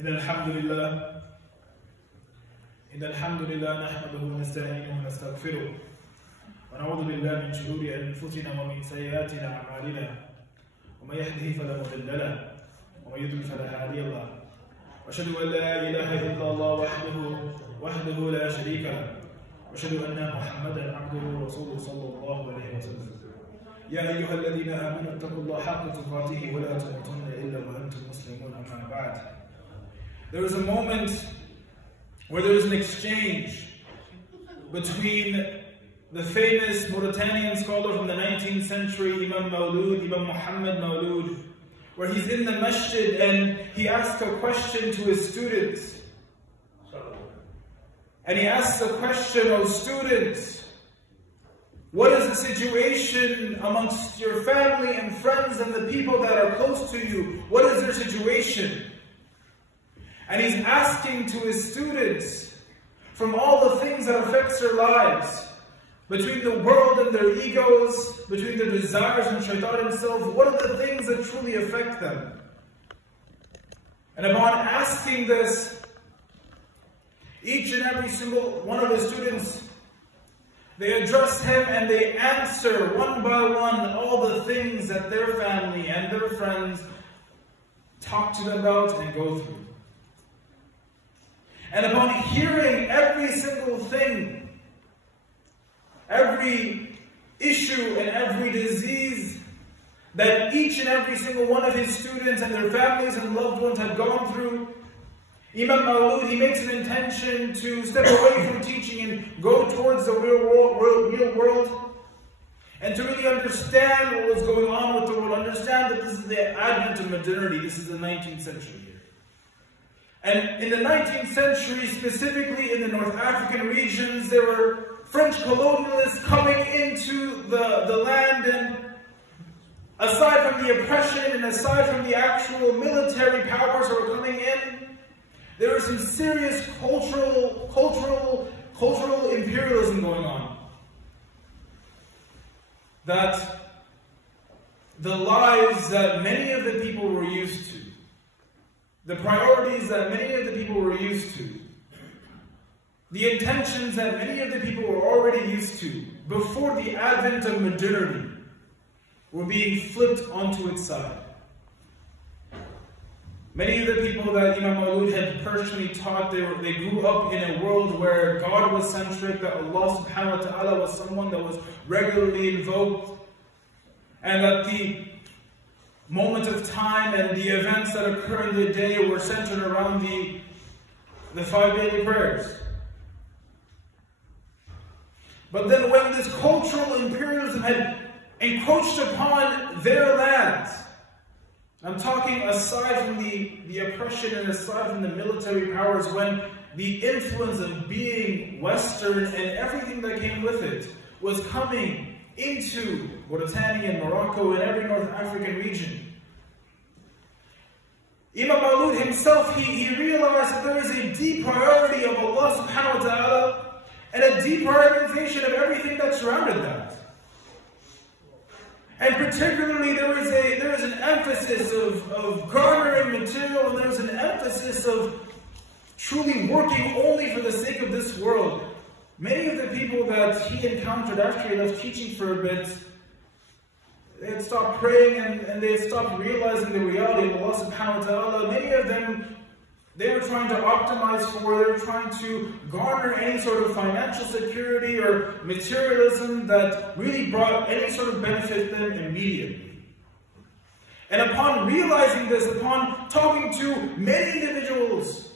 إن الحمد لله نحمده ونستعينه ونستغفره ونعوذ بالله من شرور أنفسنا ومن سيئات أعمالنا ومن يهده فلا مضل له ومن يضلل فلا هادي له وأشهد أن لا إله إلا الله وحده لا شريك له وأشهد أن محمدا عبده ورسوله صلى الله عليه وسلم يا أيها الذين آمنوا اتقوا الله حق تقاته ولا تموتن إلا وأنتم مسلمون أما بعد. There is a moment where there is an exchange between the famous Mauritanian scholar from the 19th century, Imam Muhammad Maulud, where he's in the masjid and he asks a question to his students. And he asks the question, "O students, what is the situation amongst your family and friends and the people that are close to you? What is their situation?" And he's asking to his students from all the things that affects their lives, between the world and their egos, between their desires and shaitan himself, what are the things that truly affect them? And upon asking this, each and every single one of the students, they address him and they answer one by one all the things that their family and their friends talk to them about and go through. And upon hearing every single thing, every issue and every disease that each and every single one of his students and their families and loved ones had gone through, Imam Maulud, he makes an intention to step away from teaching and go towards the real world and to really understand what was going on with the world, understand that this is the advent of modernity, this is the 19th century. And in the 19th century, specifically in the North African regions, there were French colonialists coming into the land, and aside from the oppression and aside from the actual military powers that were coming in, there was some serious cultural imperialism going on. That the lives that many of the people were used to, the priorities that many of the people were used to, the intentions that many of the people were already used to before the advent of modernity were being flipped onto its side. Many of the people that Imam Maulud had personally taught, they grew up in a world where God was centric, that Allah subhanahu wa ta'ala was someone that was regularly invoked, and that the moment of time and the events that occur in the day were centered around the 5 daily prayers. But then when this cultural imperialism had encroached upon their lands, I'm talking aside from the oppression and aside from the military powers, when the influence of being Western and everything that came with it was coming into Mauritania and Morocco and every North African region, Imam Maulud himself, he realized that there is a deep priority of Allah subhanahu wa ta'ala and a deep prioritization of everything that surrounded that. And particularly there is an emphasis of garnering material, and there is an emphasis of truly working only for the sake of this world. Many of the people that he encountered after he left teaching for a bit, they had stopped praying and they had stopped realizing the reality of Allah subhanahu wa ta'ala. Many of them, they were trying to optimize for, they were trying to garner any sort of financial security or materialism that really brought any sort of benefit to them immediately. And upon realizing this, upon talking to many individuals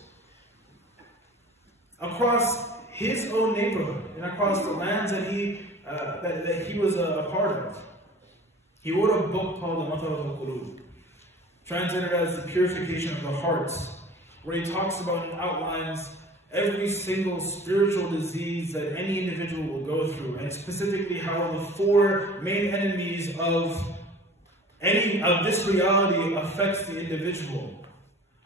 across his own neighborhood and across the lands that he was a part of, he wrote a book called the Mubarrat Choudhury, translated as The Purification of the Hearts, where he talks about and outlines every single spiritual disease that any individual will go through, and specifically how the 4 main enemies of this reality affects the individual,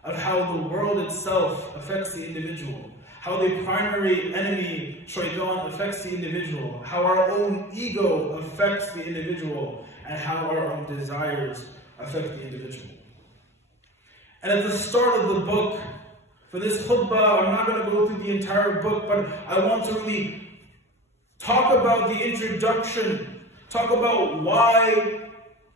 of how the world itself affects the individual, how the primary enemy, shaitan, affects the individual, how our own ego affects the individual, and how our own desires affect the individual. And at the start of the book, For this khutbah, I'm not going to go through the entire book, but I want to really talk about the introduction, talk about why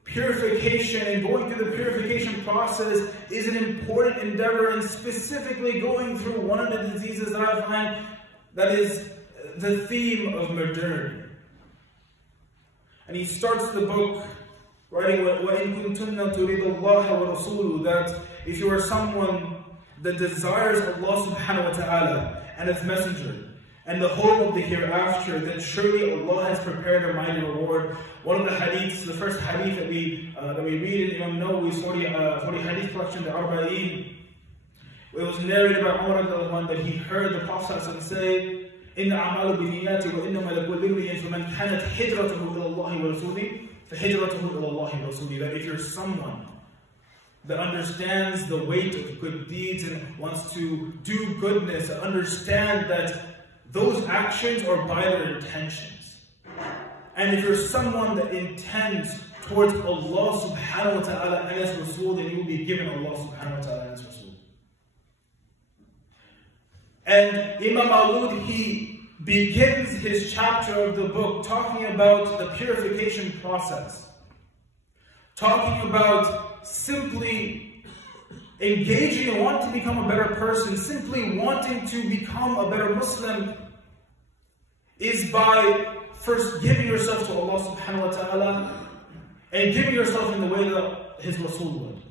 purification and going through the purification process is an important endeavor, and specifically going through one of the diseases that I find that is the theme of modernity. And he starts the book writing, وَإِن كُنتُنَّ تُرِيدُ اللَّهَ وَرَسُولُهُ, that if you are someone that desires Allah subhanahu wa ta'ala and His Messenger and the hope of the hereafter, then surely Allah has prepared a mighty reward. One of the hadiths, the first hadith that we read in Imam Nawawi's 40 hadith collection, the Arba'een, it was narrated by Umar that he heard the Prophet say, إِنَّ أَعْمَالُ بِنِيَّاتِ وَإِنَّمَا لِكُلِّ امْرِئٍ فَمَنْ كَانَتْ هِجْرَتُهُ إِلَى اللَّهِ وَرَسُولِهِ فَهِجْرَتُهُ إِلَى اللَّهِ وَرَسُولِهِ. That if you're someone that understands the weight of good deeds and wants to do goodness, understand that those actions are by their intentions. And if you're someone that intends towards Allah subhanahu wa ta'ala and His Rasul, then you will be given Allah subhanahu wa ta'ala and His Rasul. And Imam Maulud, he begins his chapter of the book talking about the purification process. Talking about simply engaging and wanting to become a better person, simply wanting to become a better Muslim, is by first giving yourself to Allah subhanahu wa ta'ala and giving yourself in the way that His Rasul would.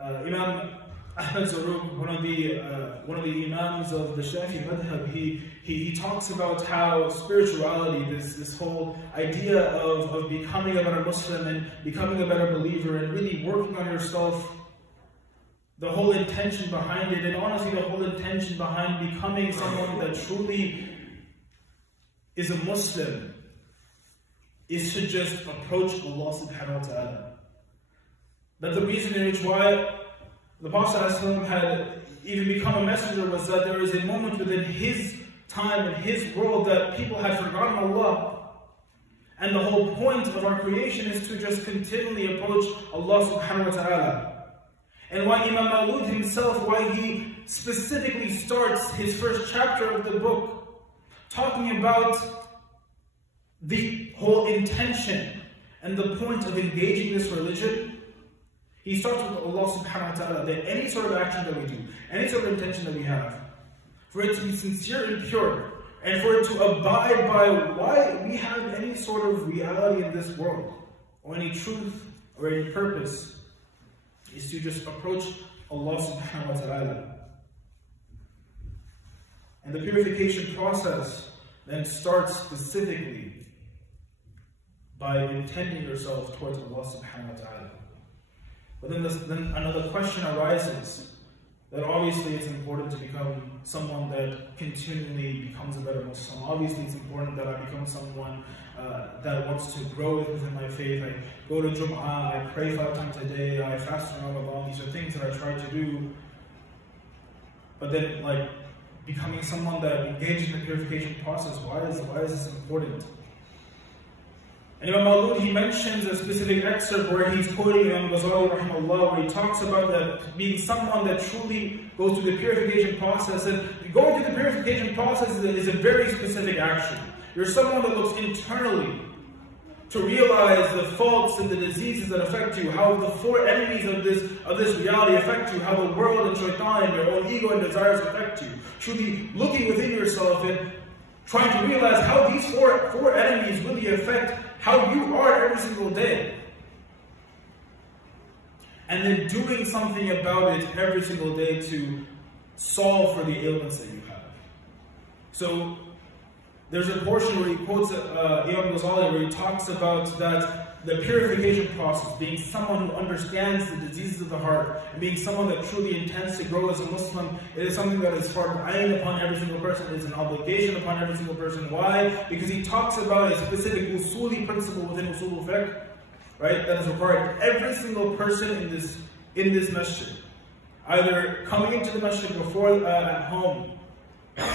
Imam Ahmad Zarruq, one of the Imams of the Shafi madhab, he talks about how spirituality, this whole idea of becoming a better Muslim and becoming a better believer and really working on yourself, the whole intention behind it, and honestly the whole intention behind becoming someone that truly is a Muslim, is to just approach Allah subhanahu wa ta'ala. That the reason in which why the Prophet ﷺ had even become a messenger was that there is a moment within his time and his world that people had forgotten Allah. And the whole point of our creation is to just continually approach Allah subhanahu wa ta'ala. And why Imam Maulud himself, why he specifically starts his first chapter of the book talking about the whole intention and the point of engaging this religion. He starts with Allah subhanahu wa ta'ala, that any sort of action that we do, any sort of intention that we have, for it to be sincere and pure, and for it to abide by why we have any sort of reality in this world, or any truth, or any purpose, is to just approach Allah subhanahu wa ta'ala. And the purification process then starts specifically by intending yourself towards Allah subhanahu wa ta'ala. But then another question arises, that obviously it's important to become someone that continually becomes a better Muslim. Obviously it's important that I become someone that wants to grow within my faith. I go to Jummah, I pray 5 times a day, I fast in Ramadan. These are things that I try to do. But then, like, becoming someone that engages in the purification process, why is this important? And Imam Maulud, he mentions a specific excerpt where he's quoting Imam Ghazali rahimahullah, where he talks about that being someone that truly goes through the purification process. And going through the purification process is a very specific action. You're someone that looks internally to realize the faults and the diseases that affect you, how the 4 enemies of this reality affect you, how the world and shaitan and your own ego and desires affect you. Truly looking within yourself and trying to realize how these four enemies really affect how you are every single day. And then doing something about it every single day to solve for the ailments that you have. So there's a portion where he quotes Imam Ghazali where he talks about that the purification process, being someone who understands the diseases of the heart, and being someone that truly intends to grow as a Muslim, it is something that is fard ayn upon every single person. It is an obligation upon every single person. Why? Because he talks about a specific usuli principle within usul al-fiqh, right? That is required every single person in this masjid, either coming into the masjid before at home,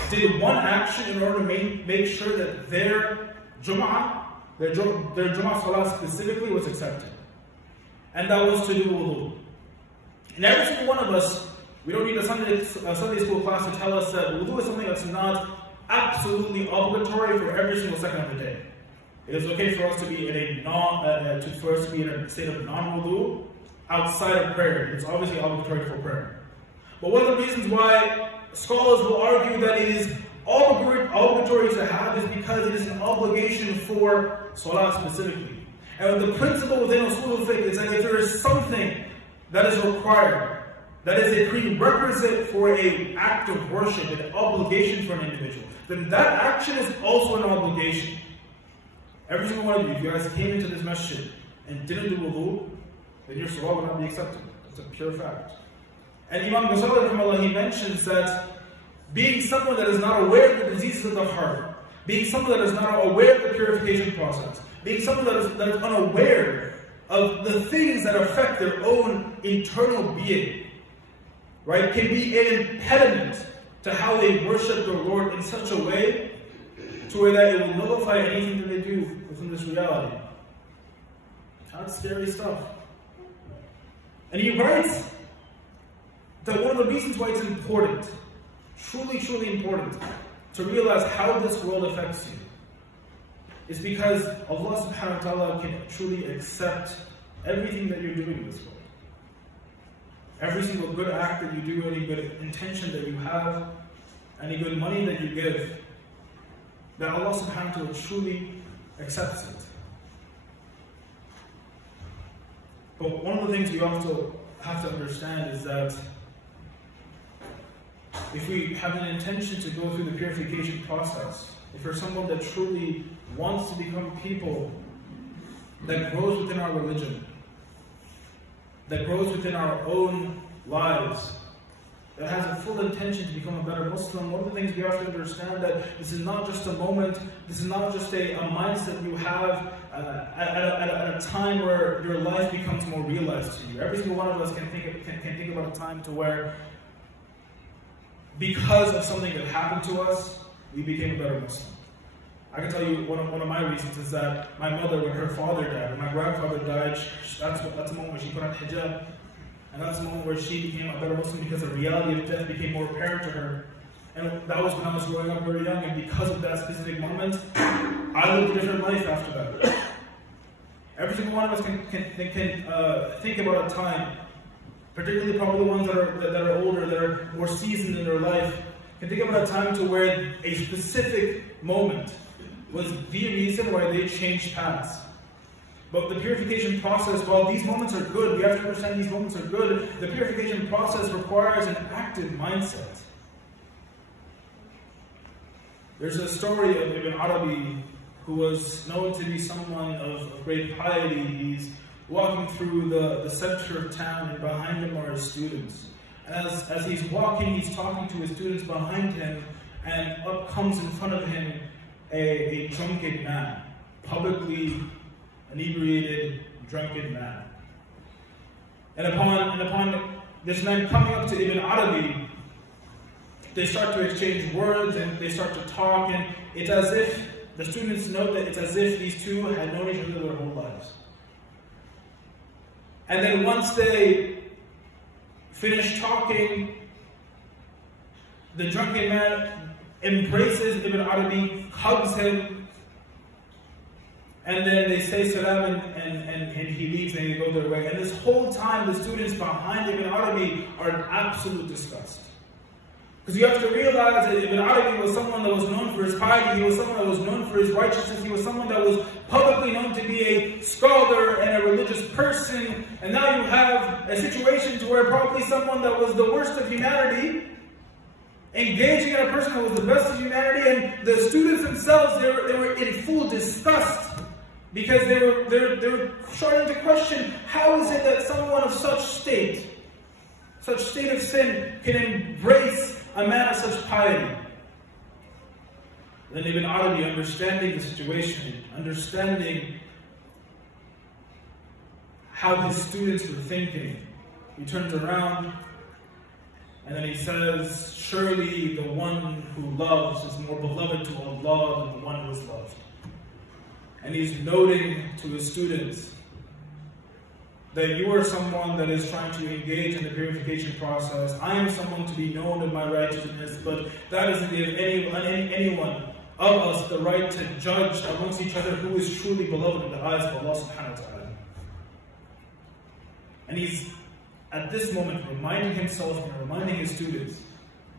did one action in order to make sure that their Jummah, their Jummah Salah specifically was accepted. And that was to do wudu. And every single one of us, We don't need a Sunday school class to tell us that wudu is something that's not absolutely obligatory for every single second of the day. It is okay for us to be in a state of non-wudu outside of prayer. It's obviously obligatory for prayer. But one of the reasons why scholars will argue that it is obligatory to have is because it is an obligation for salah specifically. And the principle within usul al-fiqh is that if there is something that is required, that is a prerequisite for an act of worship, an obligation for an individual, then that action is also an obligation. Every single one of you, if you guys came into this masjid and didn't do wudu, then your salah will not be accepted. It's a pure fact. And Imam Ghazali, he mentions that being someone that is not aware of the diseases of the heart, being someone that is not aware of the purification process, being someone that is unaware of the things that affect their own internal being, right, can be an impediment to how they worship their Lord in such a way to where that it will nullify anything that they do within this reality. That's scary stuff. And he writes that one of the reasons why it's important, truly, truly important, to realize how this world affects you is because Allah subhanahu wa ta'ala can truly accept everything that you're doing in this world. Every single good act that you do, any good intention that you have, any good money that you give, that Allah subhanahu wa ta'ala truly accepts it. But one of the things we also have to understand is that if we have an intention to go through the purification process, if we're someone that truly wants to become people that grows within our religion, that grows within our own lives, that has a full intention to become a better Muslim, one of the things we have to understand that this is not just a moment, this is not just a mindset you have at a time where your life becomes more realized to you. Every single one of us can think about a time to where, because of something that happened to us, we became a better Muslim. I can tell you one of my reasons is that my mother, when her father died, when my grandfather died, that's a moment where she put on hijab, and that's a moment where she became a better Muslim because the reality of death became more apparent to her. And that was when I was growing up very young, and because of that specific moment, I lived a different life after that. Every single one of us can think about a time, particularly probably the ones that are older, that are more seasoned in their life, can think about a time to where a specific moment was the reason why they changed paths. But the purification process, while these moments are good, we have to understand these moments are good, the purification process requires an active mindset. There's a story of Ibn Arabi, who was known to be someone of great piety. He's walking through the center of town, and behind him are his students. And as he's walking, he's talking to his students behind him, and up comes in front of him a drunken man, publicly inebriated, drunken man. And upon this man coming up to Ibn Arabi, they start to exchange words and they start to talk, and it's as if, the students note that it's as if these two had known each other their whole lives. And then once they finish talking, the drunken man embraces Ibn Arabi, hugs him, and then they say salam and he leaves and they go their way. And this whole time the students behind Ibn Arabi are in absolute disgust. Because you have to realize that Ibn Arabi was someone that was known for his piety, he was someone that was known for his righteousness, he was someone that was publicly known to be a scholar and a religious person, and now you have a situation to where probably someone that was the worst of humanity engaging in a person that was the best of humanity, and the students themselves, they were in full disgust because they were starting to question, how is it that someone of such state of sin can embrace a man of such piety? Then Ibn Arabi, understanding the situation, understanding how his students were thinking, he turns around and then he says, surely the one who loves is more beloved to Allah than the one who is loved. And he's noting to his students that you are someone that is trying to engage in the purification process. I am someone to be known of my righteousness, but that doesn't give anyone of us the right to judge amongst each other who is truly beloved in the eyes of Allah subhanahu wa ta'ala. And he's, at this moment, reminding himself and reminding his students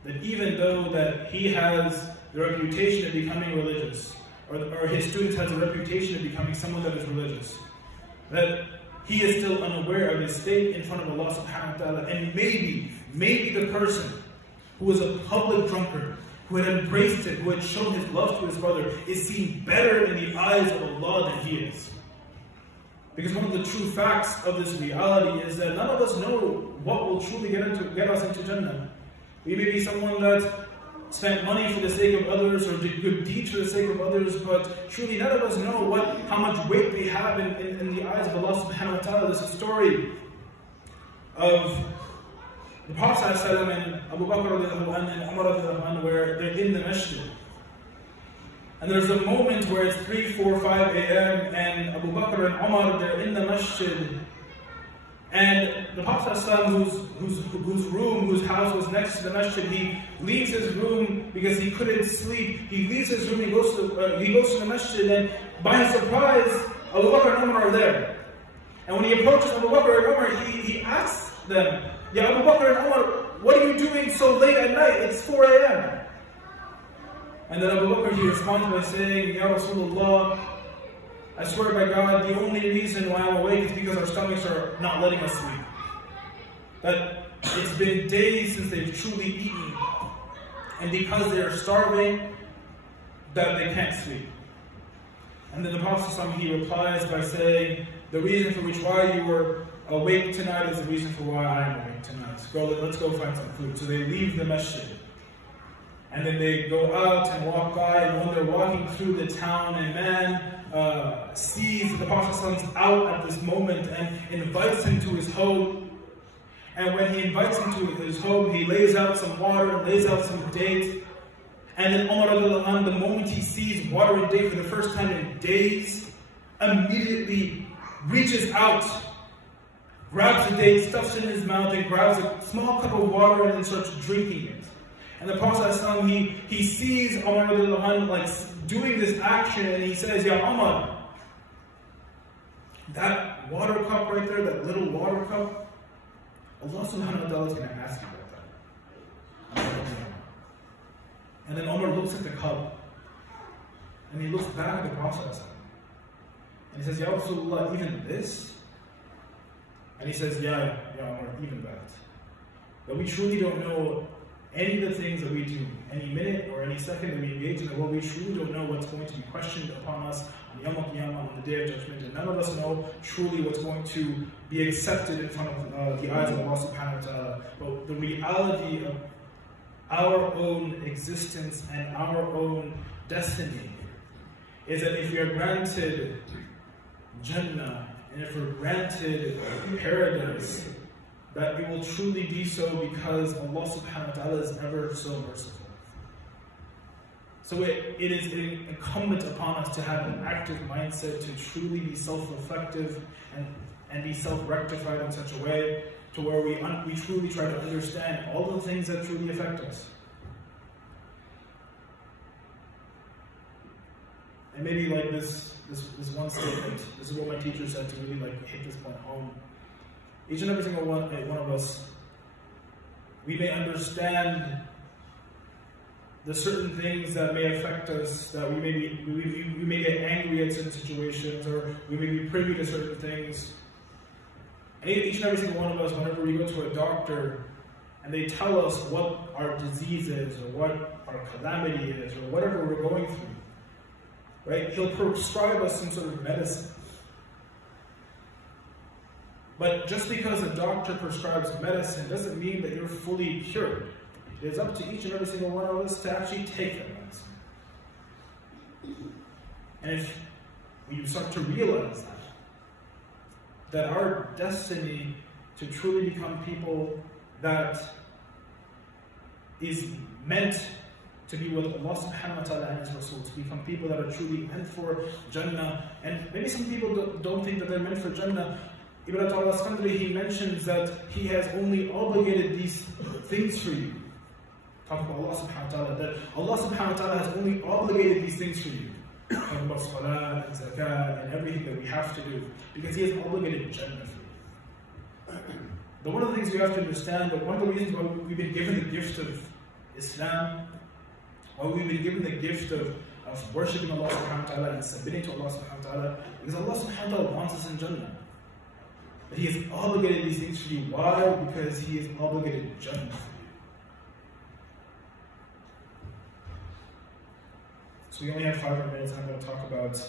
that even though that he has the reputation of becoming religious, or his students has a reputation of becoming someone that is religious, that he is still unaware of his state in front of Allah subhanahu wa ta'ala, and maybe the person who was a public drunkard, who had embraced it, who had shown his love to his brother, is seen better in the eyes of Allah than he is. Because one of the true facts of this reality is that none of us know what will truly get us into Jannah. We may be someone that spent money for the sake of others or did good deeds for the sake of others, but truly none of us know how much weight we have in the eyes of Allah subhanahu wa ta'ala. There's a story of the Prophet and Abu Bakr and Umar where they're in the masjid. And there's a moment where it's 3, 4, 5 a.m. and Abu Bakr and Umar, they're in the masjid. And the Prophet whose house was next to the masjid, he leaves his room because he couldn't sleep. He leaves his room, he goes to the masjid, and by surprise, Abu Bakr and Umar are there. And when he approaches Abu Bakr and Umar, he asks them, Ya Abu Bakr and Umar, what are you doing so late at night? It's 4 a.m. And then Abu Bakr, he responds by saying, Ya Rasulullah, I swear by God, the only reason why I'm awake is because our stomachs are not letting us sleep. That it's been days since they've truly eaten, and because they are starving, that they can't sleep. And then the Prophet he replies by saying, the reason for why you were awake tonight is the reason for why I am awake tonight. Let's go find some food. So they leave the masjid. And then they go out and walk by, and when they're walking through the town, a man sees the Prophet out at this moment and invites him to his home. And when he invites him to his home, he lays out some water and lays out some dates. And then Umar, the moment he sees water and date for the first time in days, immediately reaches out, grabs the date, stuffs it in his mouth, and grabs a small cup of water and then starts drinking it. And the Prophet he sees Umar like doing this action, and he says, Ya Umar, that water cup right there, that little water cup, Allah subhanahu wa ta'ala is going to ask you about that. And then Umar looks at the cup, and he looks back at the Prophet, and he says, Ya Rasulullah, even this? And he says, Yeah, Umar, even that. But we truly don't know any of the things that we do, any minute or any second that we engage in the world, we truly don't know what's going to be questioned upon us on Yawm al-Qiyamah, on the Day of Judgment, and none of us know truly what's going to be accepted in front of the eyes of Allah subhanahu wa ta'ala. But the reality of our own existence and our own destiny is that if we are granted Jannah, and if we're granted paradise, that it will truly be so because Allah subhanahu wa ta'ala is ever so merciful. So it is incumbent upon us to have an active mindset to truly be self-reflective and be self-rectified in such a way to where we truly try to understand all the things that truly affect us. And maybe like this one statement, this is what my teacher said to really like hit this point home. Each and every single one of us, we may understand the certain things that may affect us, that we may get angry at certain situations, or we may be privy to certain things. And each and every single one of us, whenever we go to a doctor and they tell us what our disease is, or what our calamity is, or whatever we're going through, right? He'll prescribe us some sort of medicine. But just because a doctor prescribes medicine doesn't mean that you're fully cured. It is up to each and every single one of us to actually take that medicine. And if you start to realize that our destiny to truly become people that is meant to be with Allah subhanahu wa ta'ala and His Rasul, to become people that are truly meant for Jannah. And maybe some people don't think that they're meant for Jannah. Mubarrat Choudhury, he mentions that he has only obligated these things for you. Talking about Allah subhanahu wa ta'ala, that Allah subhanahu wa ta'ala has only obligated these things for you. Talking about salah and zakah and everything that we have to do, because He has obligated Jannah for you. But one of the things we have to understand, that one of the reasons why we've been given the gift of Islam, why we've been given the gift of worshipping Allah subhanahu wa ta'ala and submitting to Allah subhanahu wa ta'ala, because Allah subhanahu wa ta'ala wants us in Jannah. But He has obligated these things for you. Why? Because He has obligated Jannah for you. So we only have 5 more minutes. I'm going to talk about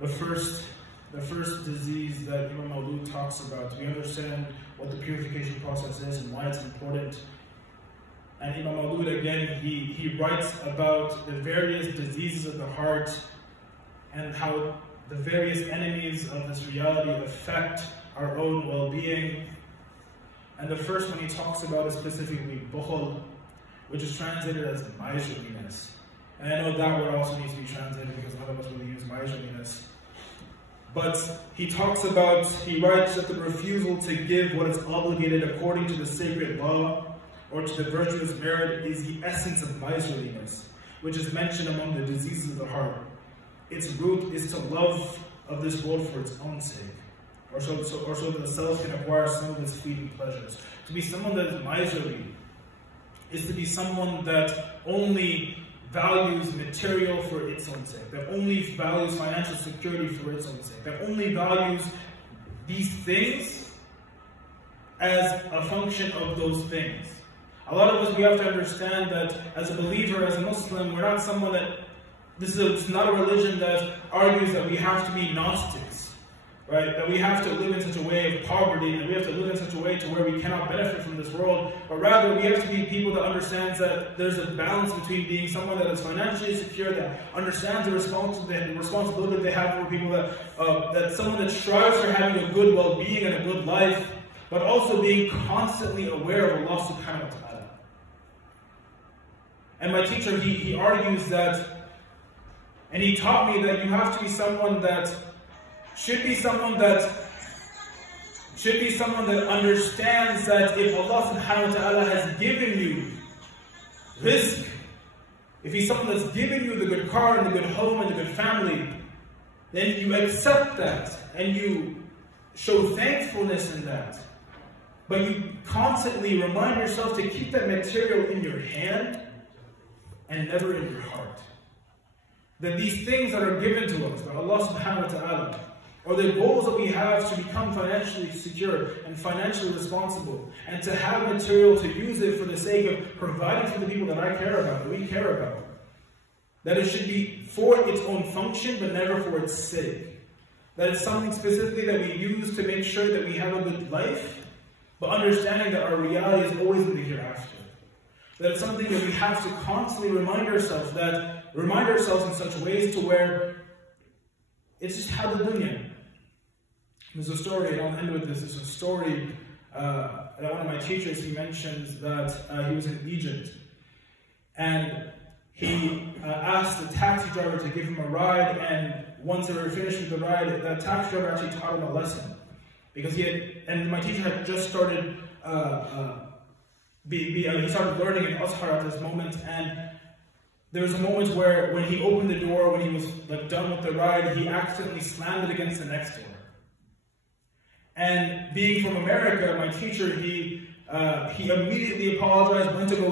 the first disease that Imam Maulud talks about. We understand what the purification process is and why it's important. And Imam Maulud, again, he writes about the various diseases of the heart and how the various enemies of this reality affect our own well-being. And the first one he talks about is specifically bukhul, which is translated as miserliness. And I know that word also needs to be translated because none of us really use miserliness. But he writes that the refusal to give what is obligated according to the sacred law or to the virtuous merit is the essence of miserliness, which is mentioned among the diseases of the heart. Its root is to love of this world for its own sake, or so that the self can acquire some of its fleeting pleasures. To be someone that is miserly is to be someone that only values material for its own sake, that only values financial security for its own sake, that only values these things as a function of those things. A lot of us, we have to understand that as a believer, as a Muslim, we're not someone that, it's not a religion that argues that we have to be Gnostics, right? That we have to live in such a way of poverty, and we have to live in such a way to where we cannot benefit from this world, but rather we have to be people that understands that there's a balance between being someone that is financially secure, that understands the responsibility they have for people, that someone that strives for having a good well-being and a good life, but also being constantly aware of Allah subhanahu wa ta'ala. And my teacher, he argues that, and he taught me that you have to be someone that should be someone that understands that if Allah subhanahu wa ta'ala has given you rizq, if He's someone that's given you the good car and the good home and the good family, then you accept that and you show thankfulness in that. But you constantly remind yourself to keep that material in your hand and never in your heart. That these things that are given to us by Allah subhanahu wa ta'ala, or the goals that we have to become financially secure and financially responsible, and to have material to use it for the sake of providing for the people that I care about, that we care about. That it should be for its own function, but never for its sake. That it's something specifically that we use to make sure that we have a good life, but understanding that our reality is always in the hereafter. That it's something that we have to constantly remind ourselves in such ways to where it's just how the dunya. There's a story, and I'll end with this. There's a story that one of my teachers, he mentions that he was in Egypt, and he asked the taxi driver to give him a ride, and once they were finished with the ride, the taxi driver actually taught him a lesson. Because my teacher had just started, he started learning in Azhar at this moment, and there was a moment where when he opened the door, when he was done with the ride, he accidentally slammed it against the next door. And being from America, my teacher, he immediately apologized, went to go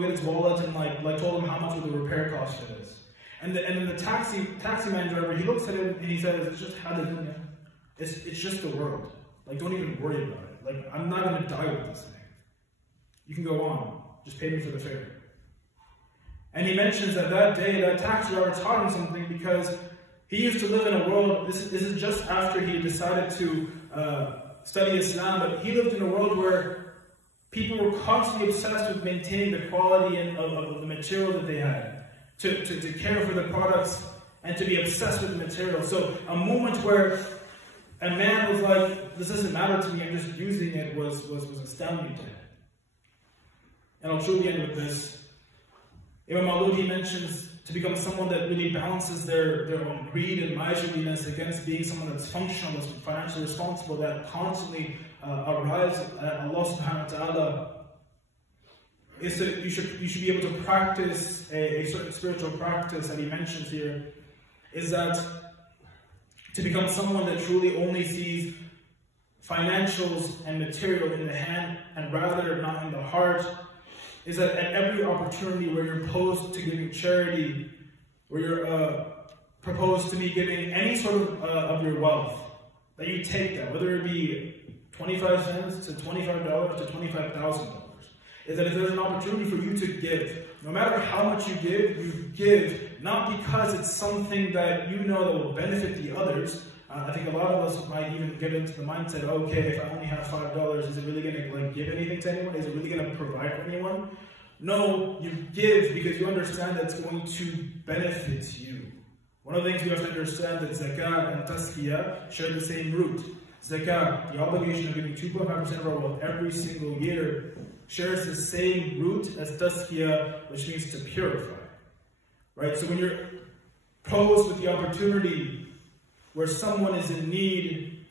get his wallet, and told him how much would the repair cost for this. And then the taxi man driver, he looks at him and he says, "It's just how the dunya. It's just the world. Don't even worry about it. I'm not going to die with this thing. You can go on. Just pay me for the fare." And he mentions that day, that taxi driver taught him something, because he used to live in a world, this is just after he decided to study Islam, but he lived in a world where people were constantly obsessed with maintaining the quality of the material that they had, to care for the products, and to be obsessed with the material. So a moment where a man was like, "This doesn't matter to me, I'm just using it," was astounding to him. And I'll truly end with this. Imam Maulud, he mentions to become someone that really balances their own greed and miserliness against being someone that's functional, that's financially responsible, that constantly arrives at Allah subhanahu wa ta'ala, is that you should be able to practice a certain spiritual practice that he mentions here, is that to become someone that truly only sees financials and material in the hand and rather not in the heart, is that at every opportunity where you're proposed to giving charity, where you're proposed to be giving any sort of your wealth, that you take that, whether it be 25 cents to $25 to $25,000, is that if there's an opportunity for you to give, no matter how much you give not because it's something that you know that will benefit the others. I think a lot of us might even get into the mindset, okay, if I only have $5, is it really going to give anything to anyone? Is it really going to provide for anyone? No, you give because you understand that it's going to benefit you. One of the things you have to understand that zakat and tazkiyah share the same root. Zakat, the obligation of giving 2.5% of our wealth every single year, shares the same root as tazkiyah, which means to purify. Right? So when you're posed with the opportunity where someone is in need,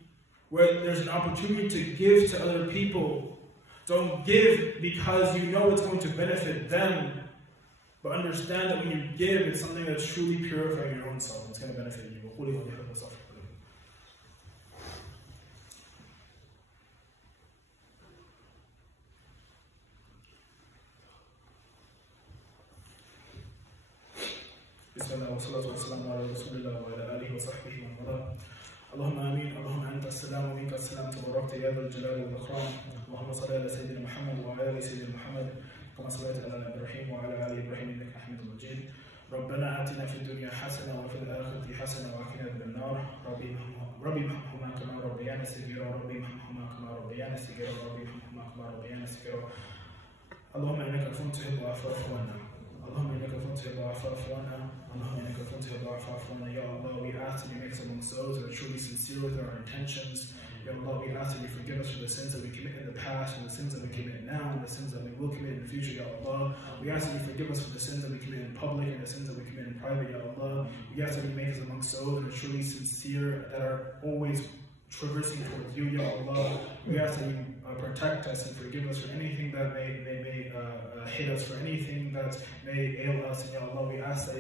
where there's an opportunity to give to other people, don't give because you know it's going to benefit them, but understand that when you give, it's something that's truly purifying your own self. It's going to benefit you. بسم الله والصلاة والسلام على رسول الله وعلى آله وصحبه ومن والاه. اللهم آمين. اللهم أنت السلام ومنك السلام، تباركت يا ذا الجلال والإكرام. اللهم صل على سيدنا محمد وعلى آل سيدنا محمد كما صليت على إبراهيم وعلى آل إبراهيم إنك حميد مجيد. ربنا آتنا في الدنيا حسنة وفي الآخرة حسنة وقنا عذاب النار. ربي ارحمهما كما ربياني صغيرا. ربي ارحمهما كما ربياني صغيرا. ربي ارحمهما كما ربياني صغيرا. اللهم إنك عفو تحب العفو فاعف عنا. اللهم إنك عفو تحب العفو فاعف عنا. اللهم إنك عفو تحب العفو فاعف عنا. Ya Allah, we ask that you make us amongst those that are truly sincere with our intentions. Ya Allah, we ask that you forgive us for the sins that we commit in the past, and the sins that we commit now, and the sins that we will commit in the future, Ya Allah. We ask that you forgive us for the sins that we commit in public and the sins that we commit in private, Ya Allah. We ask that you make us amongst those that are truly sincere, that are always traversing towards you, Ya Allah. We ask that you protect us and forgive us for anything that may hit us, for anything that may ail us, and Ya Allah, we ask that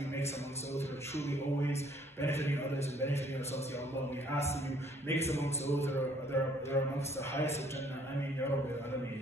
you make us amongst those that are truly always benefiting others and benefiting ourselves, Ya Allah. We ask that you make us amongst those that are amongst the highest of Jannah. Ameen, Ya Rabbil Alameen.